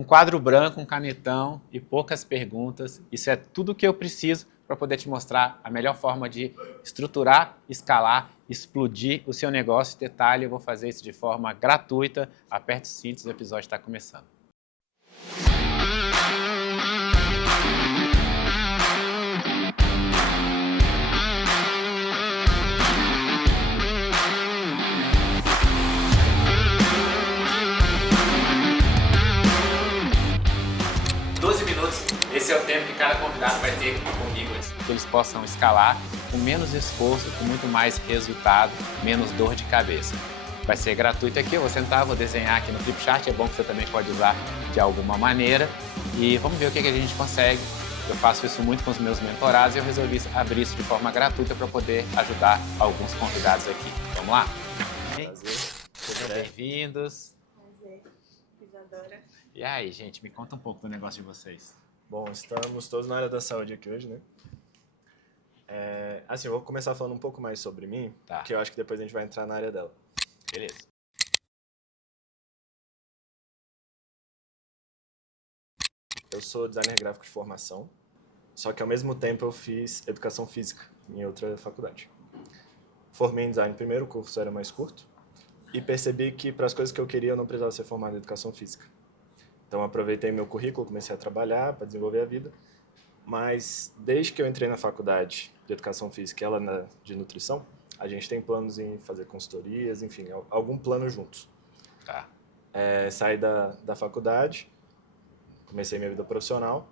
Um quadro branco, um canetão e poucas perguntas. Isso é tudo o que eu preciso para poder te mostrar a melhor forma de estruturar, escalar, explodir o seu negócio. Detalhe, eu vou fazer isso de forma gratuita. Aperte os cintos, o episódio está começando. Esse é o tempo que cada convidado vai ter comigo, que eles possam escalar com menos esforço, com muito mais resultado, menos dor de cabeça. Vai ser gratuito aqui, eu vou sentar, vou desenhar aqui no Flipchart, é bom que você também pode usar de alguma maneira e vamos ver o que a gente consegue. Eu faço isso muito com os meus mentorados e eu resolvi abrir isso de forma gratuita para poder ajudar alguns convidados aqui. Vamos lá? Prazer. Sejam bem-vindos. Prazer, Isadora. E aí, gente, me conta um pouco do negócio de vocês. Bom, estamos todos na área da saúde aqui hoje, né? Assim, eu vou começar falando um pouco mais sobre mim, Tá. que eu acho que depois a gente vai entrar na área dela. Beleza. Eu sou designer gráfico de formação, só que ao mesmo tempo eu fiz educação física em outra faculdade. Formei em design primeiro, o curso era mais curto, e percebi que para as coisas que eu queria eu não precisava ser formado em educação física. Então, aproveitei meu currículo, comecei a trabalhar para desenvolver a vida. Mas, desde que eu entrei na faculdade de Educação Física e ela de Nutrição, a gente tem planos em fazer consultorias, enfim, algum plano juntos. Tá. Saí da faculdade, comecei minha vida profissional,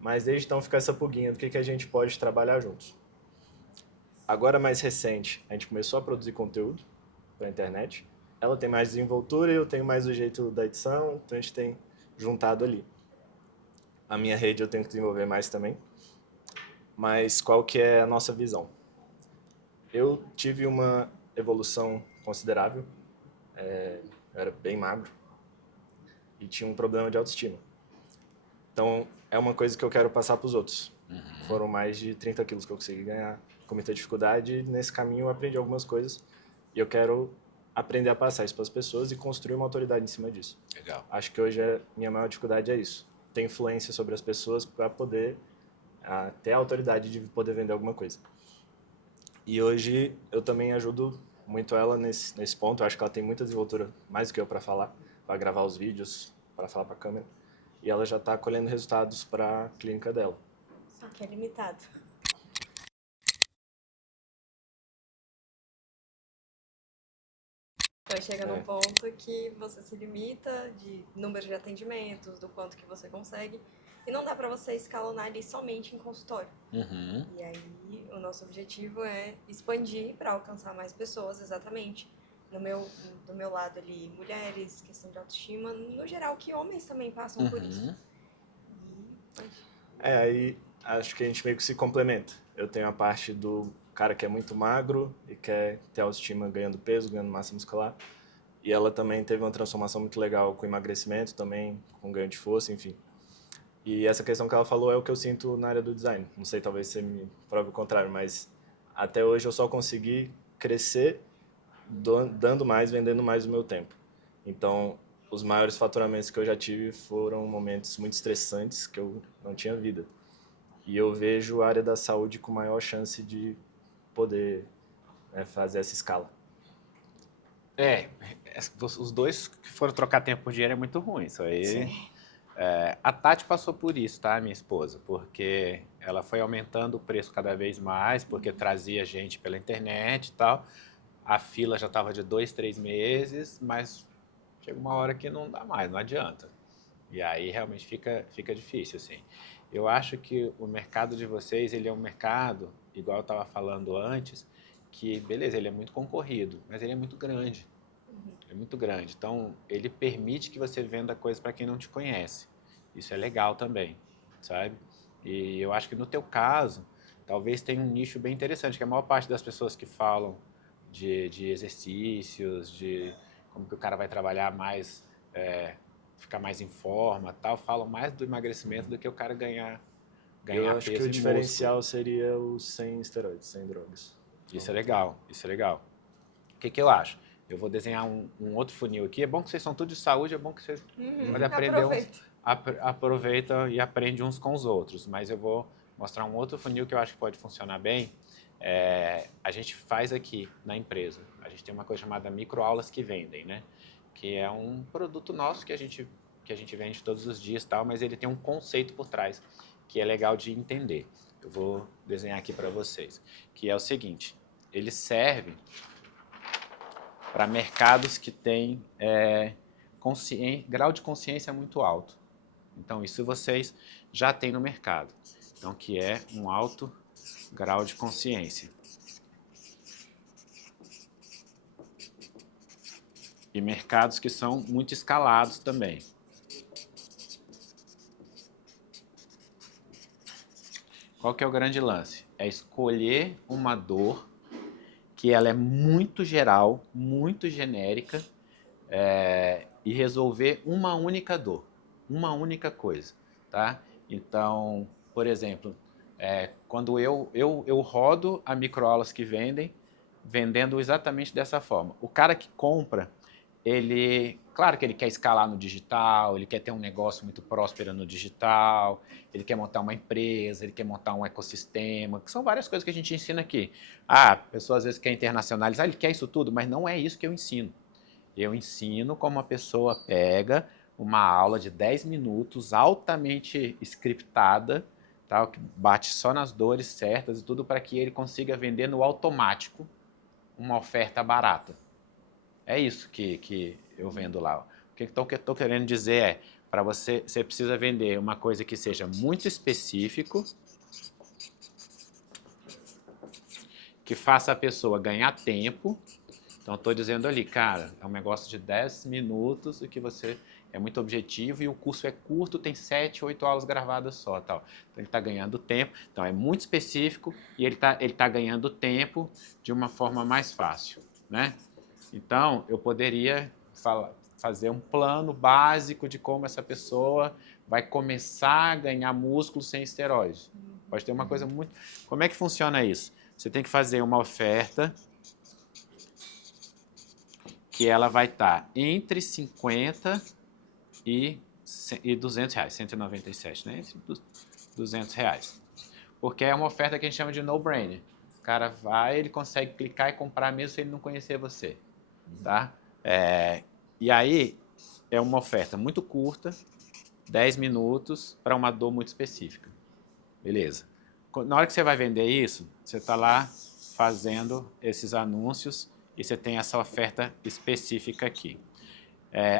mas desde então fica essa pulguinha do que a gente pode trabalhar juntos. Agora, mais recente, a gente começou a produzir conteúdo para a internet. Ela tem mais desenvoltura e eu tenho mais o jeito da edição, então a gente tem juntado ali. A minha rede eu tenho que desenvolver mais também. Mas qual que é a nossa visão? Eu tive uma evolução considerável. Eu era bem magro e tinha um problema de autoestima. Então, é uma coisa que eu quero passar para os outros. Foram mais de 30 quilos que eu consegui ganhar com muita dificuldade e nesse caminho eu aprendi algumas coisas e eu quero aprender a passar isso para as pessoas e construir uma autoridade em cima disso. Legal. Acho que hoje minha maior dificuldade é isso. Ter influência sobre as pessoas para poder ter a autoridade de poder vender alguma coisa. E hoje eu também ajudo muito ela nesse ponto. Eu acho que ela tem muita desenvoltura, mais do que eu para falar, para gravar os vídeos, para falar para a câmera. E ela já está colhendo resultados para a clínica dela. Só que é limitado. Então chega num ponto que você se limita de número de atendimentos, do quanto que você consegue, e não dá pra você escalonar ali somente em consultório. E aí o nosso objetivo é expandir para alcançar mais pessoas, exatamente. Do meu lado ali, mulheres, questão de autoestima, no geral que homens também passam por isso. Aí acho que a gente meio que se complementa. Eu tenho a parte do cara que é muito magro e quer ter autoestima ganhando peso, ganhando massa muscular. E ela também teve uma transformação muito legal com emagrecimento também, com ganho de força, enfim. E essa questão que ela falou é o que eu sinto na área do design. Não sei, talvez você me prove o contrário, mas até hoje eu só consegui crescer dando mais, vendendo mais o meu tempo. Então, os maiores faturamentos que eu já tive foram momentos muito estressantes que eu não tinha vida. E eu vejo a área da saúde com maior chance de poder fazer essa escala. Os dois que foram trocar tempo por dinheiro é muito ruim, isso aí. Sim. A Tati passou por isso, tá, minha esposa? Porque ela foi aumentando o preço cada vez mais, porque trazia gente pela internet e tal. A fila já estava de 2, 3 meses, mas chega uma hora que não dá mais, não adianta. E aí realmente fica difícil, assim. Eu acho que o mercado de vocês, ele é um mercado, igual eu estava falando antes, que, beleza, ele é muito concorrido, mas ele é muito grande. É muito grande. Então, ele permite que você venda coisas para quem não te conhece. Isso é legal também, sabe? E eu acho que no teu caso, talvez tenha um nicho bem interessante, que a maior parte das pessoas que falam de exercícios, de como que o cara vai trabalhar mais, ficar mais em forma, tal, falam mais do emagrecimento do que o cara ganhar peso. Eu acho que o diferencial seria o sem esteroides, sem drogas. Isso é legal, isso é legal. O que eu acho? Eu vou desenhar um outro funil aqui. É bom que vocês são tudo de saúde, é bom que vocês podem aprender aproveita e aprende uns com os outros. Mas eu vou mostrar um outro funil que eu acho que pode funcionar bem. A gente faz aqui na empresa. A gente tem uma coisa chamada microaulas que vendem, né? Que é um produto nosso que a gente vende todos os dias, tal, mas ele tem um conceito por trás que é legal de entender. Eu vou desenhar aqui para vocês, que é o seguinte: ele serve para mercados que têm grau de consciência muito alto. Então, isso vocês já têm no mercado. Então, que é um alto grau de consciência. E mercados que são muito escalados também. Qual que é o grande lance? É escolher uma dor que ela é muito geral, muito genérica, e resolver uma única dor, uma única coisa, tá? Então, por exemplo, quando eu rodo a microaulas que vendendo exatamente dessa forma. O cara que compra, claro que ele quer escalar no digital, ele quer ter um negócio muito próspero no digital, ele quer montar uma empresa, ele quer montar um ecossistema, que são várias coisas que a gente ensina aqui. A pessoa às vezes quer internacionalizar, ele quer isso tudo, mas não é isso que eu ensino. Eu ensino como a pessoa pega uma aula de 10 minutos, altamente scriptada, tá, que bate só nas dores certas e tudo para que ele consiga vender no automático uma oferta barata. É isso que eu vendo lá. O que eu estou querendo dizer para você precisa vender uma coisa que seja muito específico, que faça a pessoa ganhar tempo. Então, estou dizendo ali, cara, é um negócio de 10 minutos e que você é muito objetivo e o curso é curto, tem 7, 8 aulas gravadas só. Tal. Então, ele está ganhando tempo. Então, é muito específico e ele tá ganhando tempo de uma forma mais fácil, né? Então, eu poderia fazer um plano básico de como essa pessoa vai começar a ganhar músculo sem esteroide. Pode ter uma coisa muito... Como é que funciona isso? Você tem que fazer uma oferta que ela vai estar entre 50 e 200 reais, 197, né? Entre 200 reais. Porque é uma oferta que a gente chama de no-brainer. O cara vai, ele consegue clicar e comprar mesmo se ele não conhecer você. Tá? E aí, é uma oferta muito curta, 10 minutos, para uma dor muito específica. Beleza. Na hora que você vai vender isso, você está lá fazendo esses anúncios e você tem essa oferta específica aqui.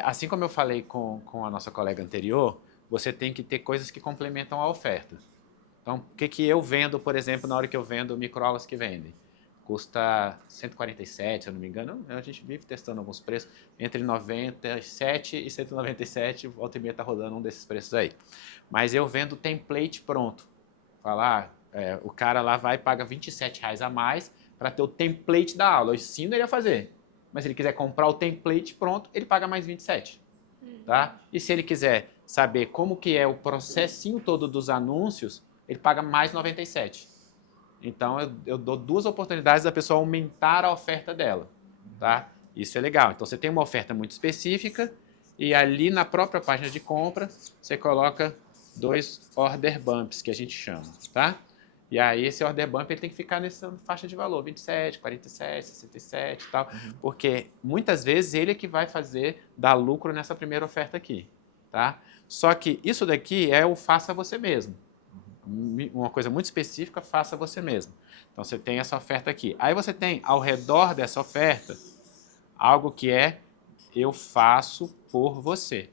Assim como eu falei com a nossa colega anterior, você tem que ter coisas que complementam a oferta. Então, o que eu vendo, por exemplo, na hora que eu vendo microaulas que vendem? Custa 147, se eu não me engano. A gente vive testando alguns preços. Entre 97 e 197, volta e meia está rodando um desses preços aí. Mas eu vendo template pronto. O cara lá vai e paga R$27 a mais para ter o template da aula. Eu ensino ele a fazer. Mas se ele quiser comprar o template pronto, ele paga mais 27. Tá? E se ele quiser saber como que é o processinho todo dos anúncios, ele paga mais 97. Então, eu dou 2 oportunidades da pessoa aumentar a oferta dela, tá? Isso é legal. Então, você tem uma oferta muito específica e ali na própria página de compra, você coloca 2 order bumps, que a gente chama, tá? E aí, esse order bump ele tem que ficar nessa faixa de valor, 27, 47, 67 e tal, porque muitas vezes ele é que vai dar lucro nessa primeira oferta aqui, tá? Só que isso daqui é o faça você mesmo. Uma coisa muito específica, faça você mesmo. Então, você tem essa oferta aqui. Aí você tem, ao redor dessa oferta, algo que é eu faço por você.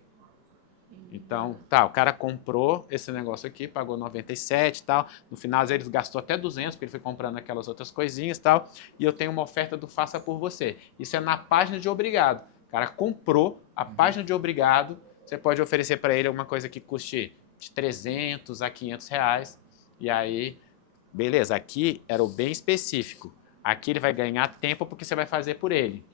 Então, o cara comprou esse negócio aqui, pagou 97 e tal. No final, às vezes, ele gastou até 200, porque ele foi comprando aquelas outras coisinhas e tal. E eu tenho uma oferta do faça por você. Isso é na página de obrigado. O cara comprou a página de obrigado, você pode oferecer para ele alguma coisa que custe de 300 a 500 reais. E aí, beleza, aqui era o bem específico. Aqui ele vai ganhar tempo porque você vai fazer por ele.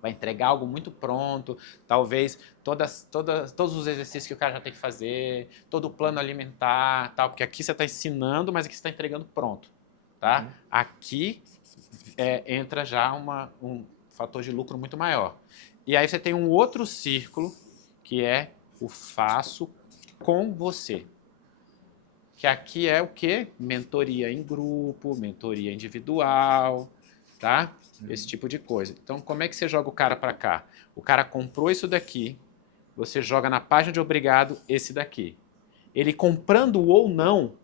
Vai entregar algo muito pronto, talvez todos os exercícios que o cara já tem que fazer, todo o plano alimentar, tal, porque aqui você está ensinando, mas aqui você está entregando pronto. Tá? Aqui entra já um fator de lucro muito maior. E aí você tem um outro círculo, que é o faço com você. Que aqui é o quê? Mentoria em grupo, mentoria individual, tá? Esse tipo de coisa. Então, como é que você joga o cara para cá? O cara comprou isso daqui, você joga na página de obrigado esse daqui. Ele comprando ou não,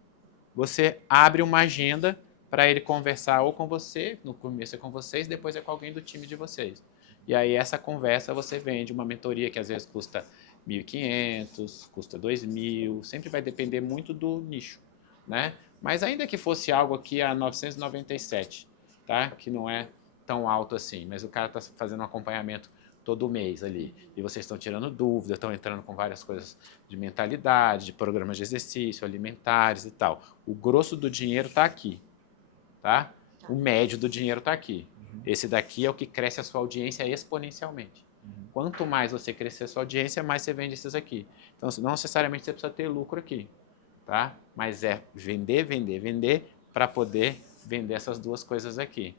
você abre uma agenda para ele conversar ou com você, no começo é com vocês, depois é com alguém do time de vocês. E aí essa conversa você vende uma mentoria que às vezes custa 1.500, custa 2.000, sempre vai depender muito do nicho, né? Mas ainda que fosse algo aqui a 997, tá? Que não é tão alto assim, mas o cara está fazendo um acompanhamento todo mês ali, e vocês estão tirando dúvida, estão entrando com várias coisas de mentalidade, de programas de exercício, alimentares e tal. O grosso do dinheiro está aqui, tá? O médio do dinheiro está aqui. Esse daqui é o que cresce a sua audiência exponencialmente. Quanto mais você crescer a sua audiência, mais você vende esses aqui. Então, não necessariamente você precisa ter lucro aqui, tá? Mas é vender, vender, vender para poder vender essas duas coisas aqui.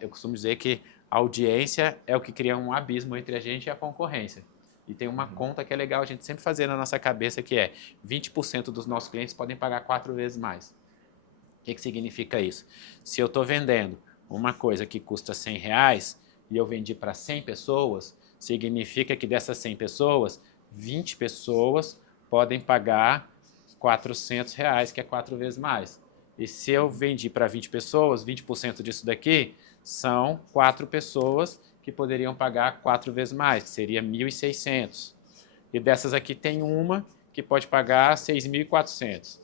Eu costumo dizer que a audiência é o que cria um abismo entre a gente e a concorrência. E tem uma conta que é legal a gente sempre fazer na nossa cabeça, que é 20% dos nossos clientes podem pagar 4 vezes mais. O que significa isso? Se eu estou vendendo uma coisa que custa R$100 e eu vendi para 100 pessoas, significa que dessas 100 pessoas, 20 pessoas podem pagar R$400, que é 4 vezes mais. E se eu vendi para 20 pessoas, 20% disso daqui são 4 pessoas que poderiam pagar 4 vezes mais, que seria 1.600. E dessas aqui tem uma que pode pagar 6.400.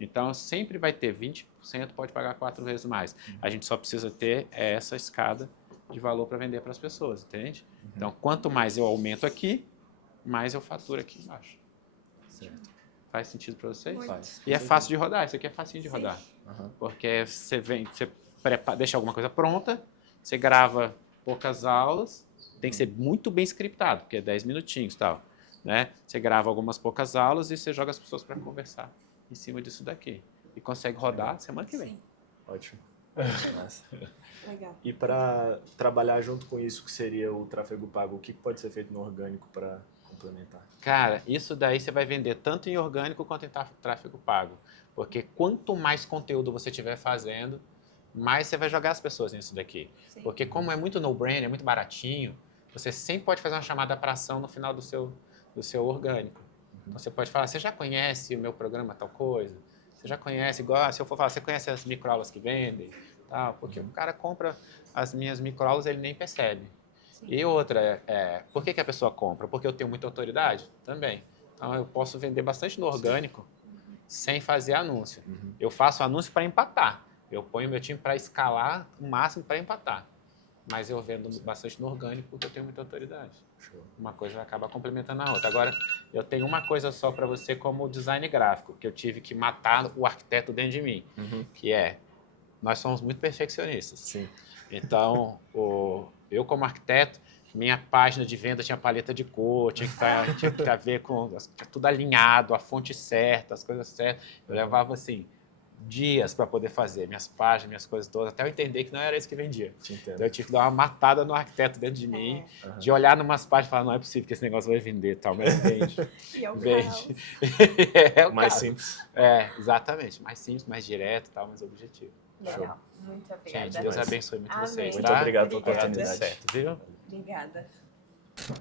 Então, sempre vai ter 20% pode pagar 4 vezes mais. A gente só precisa ter essa escada de valor para vender para as pessoas, entende? Então, quanto mais eu aumento aqui, mais eu faturo aqui embaixo. Certo. Faz sentido para vocês? Muito. Faz. E é fácil de rodar, isso aqui é facinho de Sim. rodar. Porque você deixa alguma coisa pronta, você grava poucas aulas, tem que ser muito bem scriptado, porque é 10 minutinhos e tal. Né? Você grava algumas poucas aulas e você joga as pessoas para conversar em cima disso daqui. E consegue rodar semana que vem. Sim. Ótimo. Massa. Legal. E para trabalhar junto com isso, que seria o tráfego pago, o que pode ser feito no orgânico para complementar? Cara, isso daí você vai vender tanto em orgânico quanto em tráfego pago. Porque quanto mais conteúdo você estiver fazendo, mais você vai jogar as pessoas nisso daqui. Sim. Porque como é muito no-brainer, é muito baratinho, você sempre pode fazer uma chamada para ação no final do seu orgânico. Então você pode falar, você já conhece o meu programa tal coisa? Você já conhece, igual se eu for falar, você conhece as microaulas que vendem? Tal, porque o cara compra as minhas microaulas, ele nem percebe. Sim. E outra, por que a pessoa compra? Porque eu tenho muita autoridade? Também. Então eu posso vender bastante no orgânico sem fazer anúncio. Eu faço anúncio para empatar. Eu ponho meu time para escalar o máximo para empatar. Mas eu vendo bastante no orgânico porque eu tenho muita autoridade. Show. Uma coisa vai acabar complementando a outra. Agora, eu tenho uma coisa só para você como design gráfico, que eu tive que matar o arquiteto dentro de mim, que nós somos muito perfeccionistas. Sim. Então, eu como arquiteto, minha página de venda tinha paleta de cor, tinha que ter a ver com tudo alinhado, a fonte certa, as coisas certas. Eu levava, assim, dias para poder fazer minhas páginas, minhas coisas todas, até eu entender que não era isso que vendia. Te entendo. Então eu tive que dar uma matada no arquiteto dentro de mim, de olhar numas páginas e falar, não é possível que esse negócio vai vender, tal, mas vende. E é o Vende. caos. É o Mais caso. simples. exatamente. Mais simples, mais direto, tal, mais objetivo. Legal. Muito obrigada. Gente, Deus abençoe muito Amém. vocês, Muito tá? obrigado pela Obrigada. oportunidade. Certo, viu? Obrigada.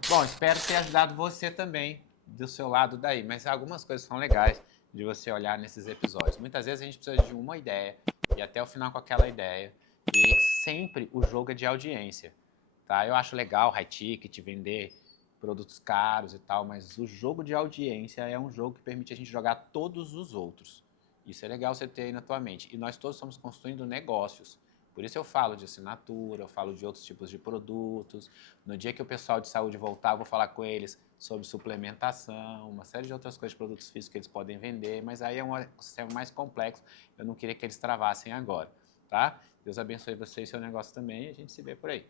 Bom, espero ter ajudado você também do seu lado daí, mas algumas coisas são legais de você olhar nesses episódios. Muitas vezes a gente precisa de uma ideia e até o final com aquela ideia. E sempre o jogo é de audiência, tá? Eu acho legal high ticket, vender produtos caros e tal, mas o jogo de audiência é um jogo que permite a gente jogar todos os outros. Isso é legal você ter aí na tua mente. E nós todos estamos construindo negócios. Por isso eu falo de assinatura, eu falo de outros tipos de produtos. No dia que o pessoal de saúde voltar, eu vou falar com eles sobre suplementação, uma série de outras coisas de produtos físicos que eles podem vender, mas aí é um sistema mais complexo. Eu não queria que eles travassem agora, tá? Deus abençoe você e seu negócio também e a gente se vê por aí.